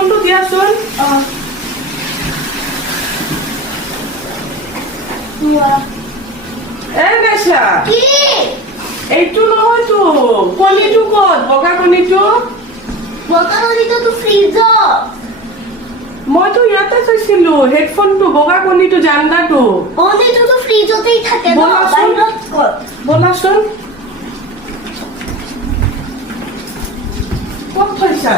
হেডফোনটো দিয়াচোন নেশা এইটো নহয়তো কণীটো ক'ত বগা কণীটো মইতো ইয়াতে থৈছিলো হেডফোনটো বগা কণীটো জানলাটো ফ্ৰিজতেই থাকে ন বাহিৰত ক'ত বলাচোন ক'ত থৈছা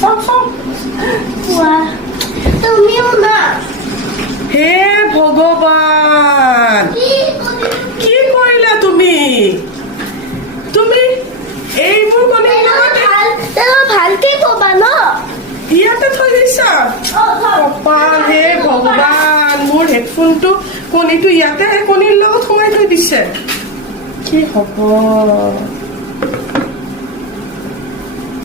চাওক চাওক তুমিও না হে ভগৱান কি কৰিলা তুমি তুমি এইবোৰ কণী ভালকে কবা ন ইয়াতে থৈ দিছা কপাল হে ভগৱান মোৰ হেডফোনটো কণীটো ইয়াতে কণীৰ লগত সোমাই থৈ দিছে কি হ'ব